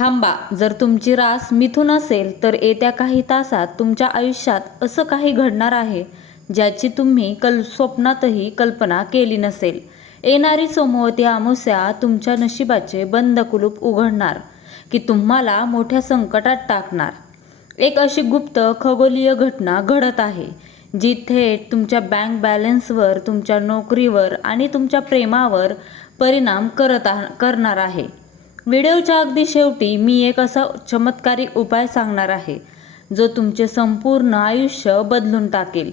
थांबा, जर तुमची रास मिथुन असेल तर येत्या काही तासात तुमच्या आयुष्यात असं काही घडणार आहे ज्याची तुम्ही स्वप्नातही कल्पना केली नसेल. येणारी सोमवती अमावस्या तुमच्या नशिबाचे बंद कुलूप उघडणार की तुम्हाला मोठ्या संकटात टाकणार. एक अशी गुप्त खगोलीय घटना घडत आहे जी थेट तुमच्या बँक बॅलन्सवर, तुमच्या नोकरीवर आणि तुमच्या प्रेमावर परिणाम करणार आहे. व्हिडिओच्या अगदी शेवटी मी एक असा चमत्कारिक उपाय सांगणार आहे जो तुमचे संपूर्ण आयुष्य बदलून टाकेल.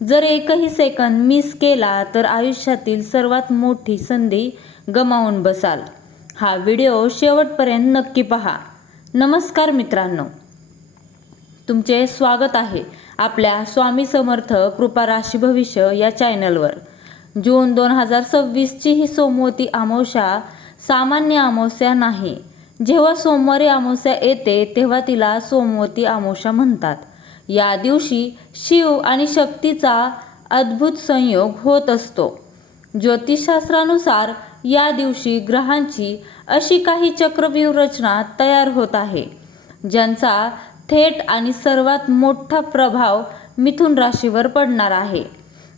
जर एकही सेकंद मिस केला तर आयुष्यातील सर्वात मोठी संधी गमावून बसाल. हा व्हिडिओ शेवटपर्यंत नक्की पहा. नमस्कार मित्रांनो, तुमचे स्वागत आहे आपल्या स्वामी समर्थ कृपा राशी भविष्य या चॅनलवर. जून 2026ची ही सोमवती अमावस्या सामान्य अमावस्या नाही. जेव्हा सोमवारी अमावस्या येते तेव्हा तिला सोमवती अमावस्या म्हणतात. या दिवशी शिव आणि शक्तीचा अद्भुत संयोग होत असतो. ज्योतिषशास्त्रानुसार या दिवशी ग्रहांची अशी काही चक्रव्यूह रचना तयार होत आहे ज्यांचा थेट आणि सर्वात मोठा प्रभाव मिथुन राशीवर पडणार आहे.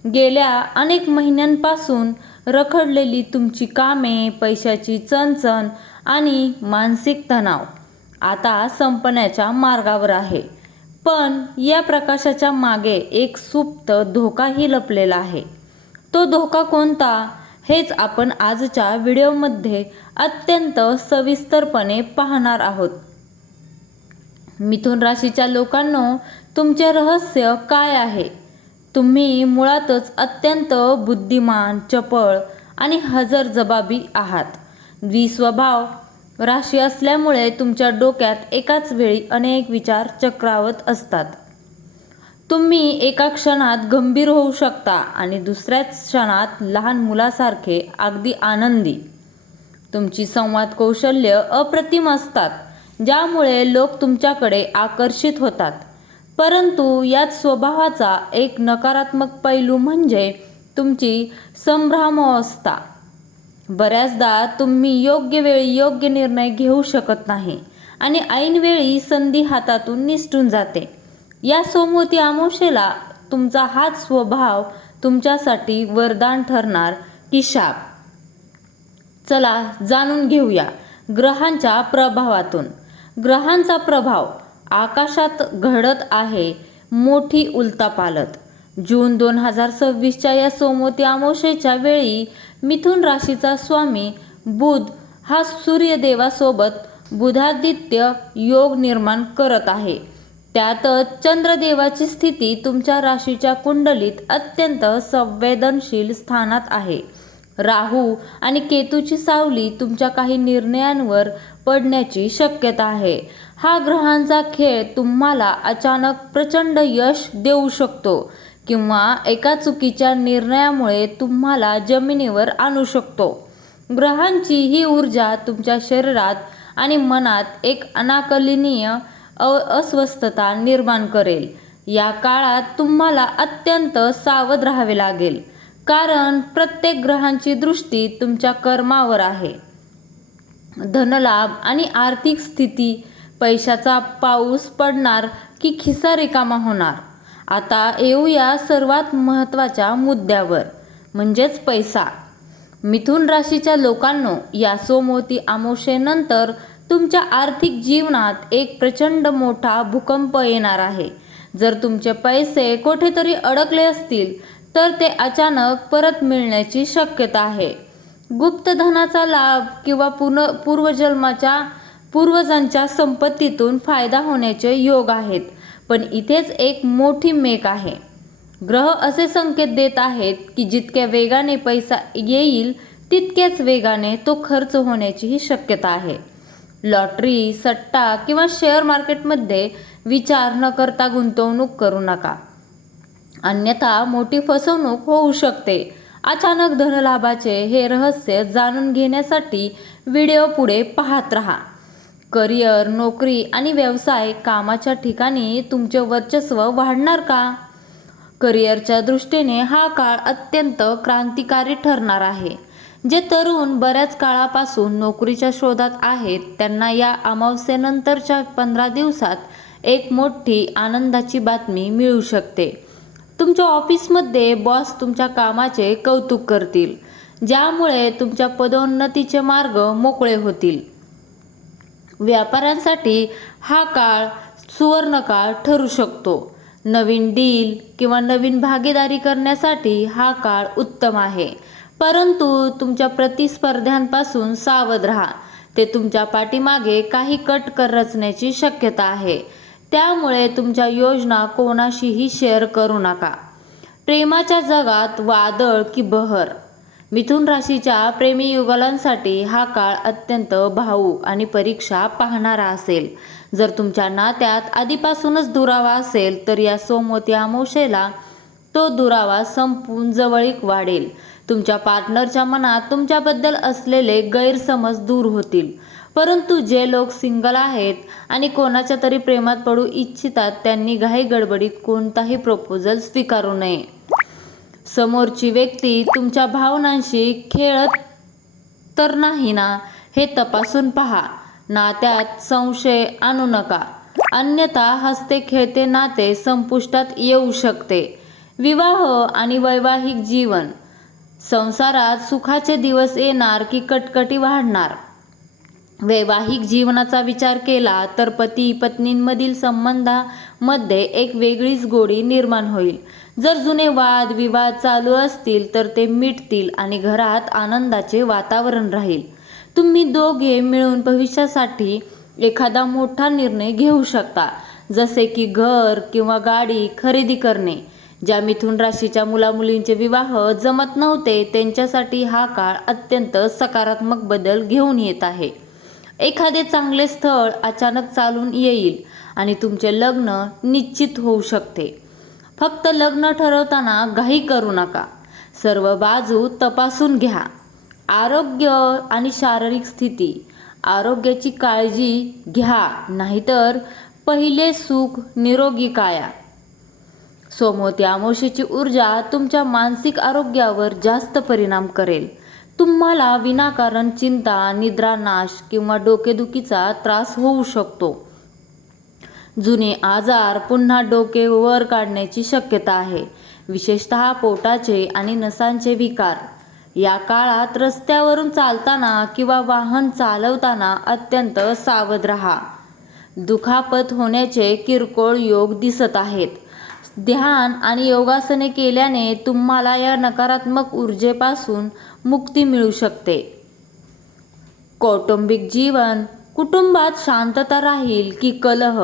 गेल्या अनेक महिन्यांपासून रखडलेली तुमची कामे, पैशाची चणचण आणि मानसिक तणाव आता संपण्याच्या मार्गावर आहे. पण या प्रकाशाच्या मागे एक सुप्त धोकाही लपलेला आहे. तो धोका कोणता हेच आपण आजच्या व्हिडिओमध्ये अत्यंत सविस्तरपणे पाहणार आहोत. मिथुन राशीच्या लोकांनो, तुमचे रहस्य काय आहे? तुम्ही मुळातच अत्यंत बुद्धिमान, चपळ आणि हजरजबाबी आहात. द्विस्वभाव राशी असल्यामुळे तुमच्या डोक्यात एकाच वेळी अनेक विचार चक्रावत असतात. तुम्ही एका क्षणात गंभीर होऊ शकता आणि दुसऱ्याच क्षणात लहान मुलासारखे अगदी आनंदी. तुमची संवाद कौशल्य अप्रतिम असतात ज्यामुळे लोक तुमच्याकडे आकर्षित होतात. परंतु याच स्वभावाचा एक नकारात्मक पैलू म्हणजे तुमची संभ्रमावस्था. बऱ्याचदा तुम्ही योग्य वेळी योग्य निर्णय घेऊ शकत नाही आणि ऐनवेळी संधी हातातून निसटून जाते. या सोमवती अमावस्येला तुमचा हाच स्वभाव तुमच्यासाठी वरदान ठरणार की शाप? चला जाणून घेऊया ग्रहांच्या प्रभावातून. ग्रहांचा प्रभाव आकाशात घडत आहे मोठी उलथापालथ. जून 2026च्या या सोमवती अमावस्येच्या वेळी मिथुन राशीचा स्वामी बुध हा सूर्यदेवासोबत बुधादित्य योग निर्माण करत आहे. त्यातच चंद्रदेवाची स्थिती तुमच्या राशीच्या कुंडलीत अत्यंत संवेदनशील स्थानात आहे. राहू आणि केतूची सावली तुमच्या काही निर्णयांवर पडण्याची शक्यता आहे. हा ग्रहांचा खेळ तुम्हाला अचानक प्रचंड यश देऊ शकतो किंवा एका चुकीच्या निर्णयामुळे तुम्हाला जमिनीवर आणू शकतो. ग्रहांची ही ऊर्जा तुमच्या शरीरात आणि मनात एक अनाकलनीय अस्वस्थता निर्माण करेल. या काळात तुम्हाला अत्यंत सावध राहावे लागेल कारण प्रत्येक ग्रहांची दृष्टी तुमच्या कर्मावर आहे. धनलाभ आणि आर्थिक स्थिती, पैशाचा पाऊस पडणार की खिसा रिकामा होणार? आता येऊया सर्वात महत्त्वाच्या मुद्द्यावर, म्हणजेच पैसा. मिथुन राशीच्या लोकांनो, या सोमवती अमावस्येनंतर तुमच्या आर्थिक जीवनात एक प्रचंड मोठा भूकंप येणार आहे. जर तुमचे पैसे कुठेतरी अडकले असतील तर ते अचानक परत मिळण्याची शक्यता आहे. गुप्तधनाचा लाभ किंवा पूर्वजांच्या संपत्तीतून फायदा होण्याचे योग आहेत. पण इथेच एक मोठी मेक आहे. ग्रह असे संकेत देत आहेत की जितक्या वेगाने पैसा येईल तितक्याच वेगाने तो खर्च होण्याचीही शक्यता आहे. लॉटरी, सट्टा किंवा शेअर मार्केटमध्ये विचार न करता गुंतवणूक करू नका, अन्यथा मोठी फसवणूक होऊ शकते. अचानक धनलाभाचे हे रहस्य जाणून घेण्यासाठी व्हिडिओ पुढे पाहत राहा. करिअर, नोकरी आणि व्यवसाय, कामाच्या ठिकाणी तुमचे वर्चस्व वाढणार का? करिअरच्या दृष्टीने हा काळ अत्यंत क्रांतिकारी ठरणार आहे. जे तरुण बऱ्याच काळापासून नोकरीच्या शोधात आहेत त्यांना या अमावस्येनंतरच्या 15 दिवसात एक मोठी आनंदाची बातमी मिळू शकते. तुमच्या ऑफिसमध्ये बॉस तुमच्या कामाचे कौतुक करतील, ज्यामुळे तुमच्या पदोन्नतीचे मार्ग मोकळे होतील. व्यापाऱ्यांसाठी हा काळ सुवर्णकाळ ठरू शकतो. नवीन डील किंवा नवीन भागीदारी करण्यासाठी हा काळ उत्तम आहे. परंतु तुमच्या प्रतिस्पर्ध्यांपासून सावध राहा. ते तुमच्या पाठीमागे काही कट रचण्याची शक्यता आहे. त्यामुळे तुमच्या योजना कोणाशीही शेअर करू नका. प्रेमाच्या जगात वादळ की बहर. मिथुन राशीच्या प्रेमी युगलांसाठी हा काळ अत्यंत भावूक आणि परीक्षा पाहणारा असेल. जर तुमच्या नात्यात आधीपासूनच दुरावा असेल तर या सोमवती अमावस्येला तो दुरावा संपून जवळीक वाढेल. तुमच्या पार्टनरच्या मनात तुमच्याबद्दल असलेले गैरसमज दूर होतील. परंतु जे लोक सिंगल आहेत आणि कोणाच्या तरी प्रेमात पडू इच्छितात त्यांनी घाई गडबडीत कोणताही प्रपोजल स्वीकारू नये. समोरची व्यक्ती तुमच्या भावनांशी खेळत तर नाही ना हे तपासून पहा. नात्यात संशय आणू नका, अन्यथा हसते खेळते नाते संपुष्टात येऊ शकते. विवाह आणि वैवाहिक जीवन. संसारात सुखाचे दिवस येणार की कटकटी वाढणार. वैवाहिक जीवनाचा विचार केला तर पती पत्नींमधील संबंधामध्ये एक वेगळीच गोडी निर्माण होईल. जर जुने वाद विवाद चालू असतील तर ते मिटतील आणि घरात आनंदाचे वातावरण राहील. तुम्ही दोघे मिळून भविष्यासाठी एखादा मोठा निर्णय घेऊ शकता, जसे की घर किंवा गाडी खरेदी करणे. ज्या मिथुन राशीच्या मुलामुलींचे विवाह जमत नव्हते त्यांच्यासाठी हा काळ अत्यंत सकारात्मक बदल घेऊन येत आहे. एखादे चांगले स्थळ अचानक चालून येईल आणि तुमचे लग्न निश्चित होऊ शकते. फक्त लग्न ठरवताना घाई करू नका. सर्व बाजू तपासून घ्या. आरोग्य आणि शारीरिक स्थिती. आरोग्याची काळजी घ्या, नाहीतर पहिले सुख निरोगी काया. सोमवती अमावस्येची ऊर्जा तुमच्या मानसिक आरोग्यावर जास्त परिणाम करेल. तुम्हाला विनाकारण चिंता, निद्रानाश किंवा डोकेदुखीचा त्रास होऊ शकतो. जुने आजार पुन्हा डोके वर काढण्याची शक्यता आहे, विशेषतः पोटाचे आणि नसांचे विकार. या काळात रस्त्यावरून चालताना किंवा वाहन चालवताना अत्यंत सावध राहा. दुखापत होण्याचे किरकोळ योग दिसत आहेत. ध्यान आणि योगासने केल्याने तुम्हाला या नकारात्मक ऊर्जेपासून मुक्ती मिळू शकते. कौटुंबिक जीवन. कुटुंबात शांतता राहील की कलह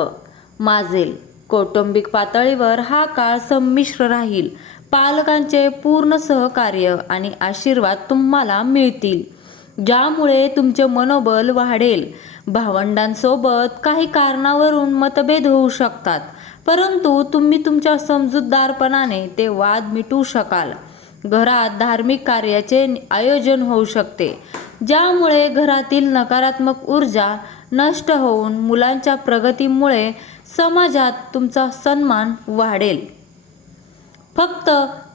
माजेल. कौटुंबिक पातळीवर हा काळ संमिश्र राहील. पालकांचे पूर्ण सहकार्य आणि आशीर्वाद तुम्हाला मिळतील, ज्यामुळे तुमचे मनोबल वाढेल. भावंडांसोबत काही कारणावरून मतभेद होऊ शकतात, परंतु तुम्ही तुमच्या समजूतदारपणाने ते वाद मिटवू शकाल. घरात धार्मिक कार्याचे आयोजन होऊ शकते, ज्यामुळे घरातील नकारात्मक ऊर्जा नष्ट होऊन मुलांच्या प्रगतीमुळे समाजात तुमचा सन्मान वाढेल. फक्त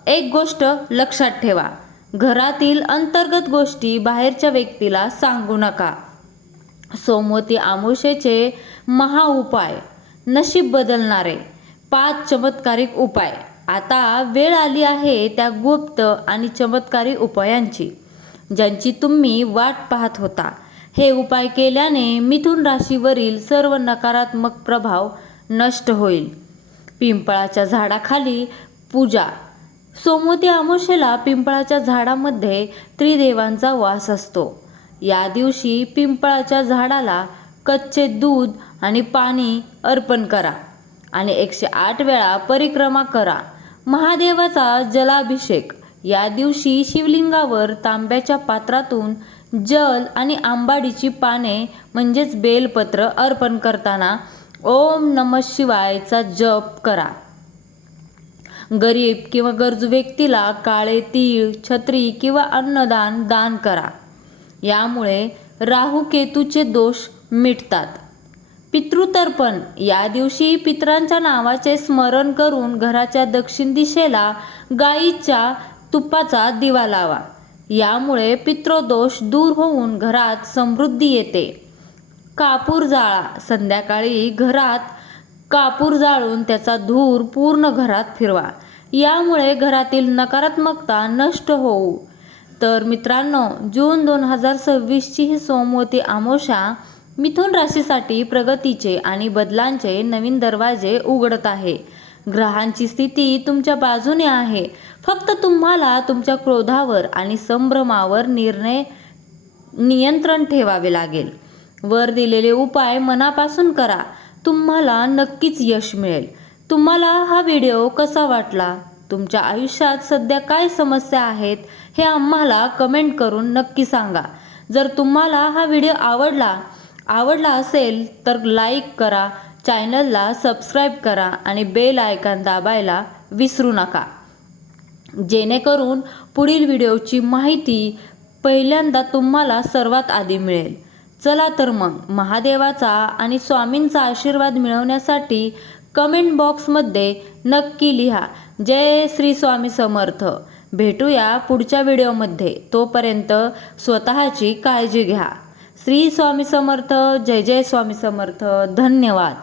एक गोष्ट लक्षात ठेवा, घरातील अंतर्गत गोष्टी बाहेरच्या व्यक्तीला सांगू नका. सोमवती अमावस्येचे महाउपाय. नशीब बदलणारे 5 चमत्कारिक उपाय. आता वेळ आली आहे त्या गुप्त आणि चमत्कारी उपायांची, ज्यांची तुम्ही वाट पाहत होता. हे उपाय केल्याने मिथुन राशीवरील सर्व नकारात्मक प्रभाव नष्ट होईल. पिंपळाच्या झाडाखाली पूजा. सोमवती अमावस्येला पिंपळाच्या झाडामध्ये त्रिदेवांचा वास असतो. या दिवशी पिंपळाच्या झाडाला कच्चे दूध आणि पाणी अर्पण करा आणि 108 वेळा परिक्रमा करा. महादेवाचा जलाभिषेक. या दिवशी शिवलिंगावर तांब्याच्या पात्रातून जल आणि आंबाडीची पाने म्हणजेच बेलपत्र अर्पण करताना ओम नमः शिवायचा जप करा. गरीब किंवा गरजू व्यक्तीला काळे तीळ, छत्री किंवा अन्नदान दान करा. यामुळे राहू केतूचे दोष मिटतात. पितृतर्पण. या दिवशी पितरांच्या नावाचे स्मरण करून घराच्या दक्षिण दिशेला गाईच्या तुपाचा दिवा लावा. यामुळे पितृदोष दूर होऊन घरात समृद्धी येते. कापूर जाळा. संध्याकाळी घरात कापूर जाळून त्याचा धूर पूर्ण घरात फिरवा. यामुळे घरातील नकारात्मकता नष्ट होऊ. तर मित्रांनो, जून 2026ची ही सोमवती अमावस्या मिथुन राशीसाठी प्रगतीचे आणि बदलांचे नवीन दरवाजे उघडत आहे. ग्रहांची स्थिती तुमच्या बाजूने आहे. फक्त तुम्हाला तुमच्या क्रोधावर आणि संभ्रमावर नियंत्रण ठेवावे लागेल. वर दिलेले उपाय मनापासून करा. तुम्हाला नक्कीच यश मिळेल. तुम्हाला हा व्हिडिओ कसा वाटला? तुमच्या आयुष्यात सध्या काय समस्या आहेत हे आम्हाला कमेंट करून नक्की सांगा. जर तुम्हाला हा व्हिडिओ आवडला असेल तर लाईक करा, चॅनलला सबस्क्राईब करा आणि बेल आयकॉन दाबायला विसरू नका, जेणेकरून पुढील व्हिडिओची माहिती पहिल्यांदा तुम्हाला सर्वात आधी मिळेल. चला तर मग, महादेवाचा आणि स्वामींचा आशीर्वाद मिळवण्यासाठी कमेंट बॉक्समध्ये नक्की लिहा, जय श्री स्वामी समर्थ. भेटूया पुढच्या व्हिडिओमध्ये. तोपर्यंत स्वतःची काळजी घ्या. श्री स्वामी समर्थ. जय जय स्वामी समर्थ. धन्यवाद.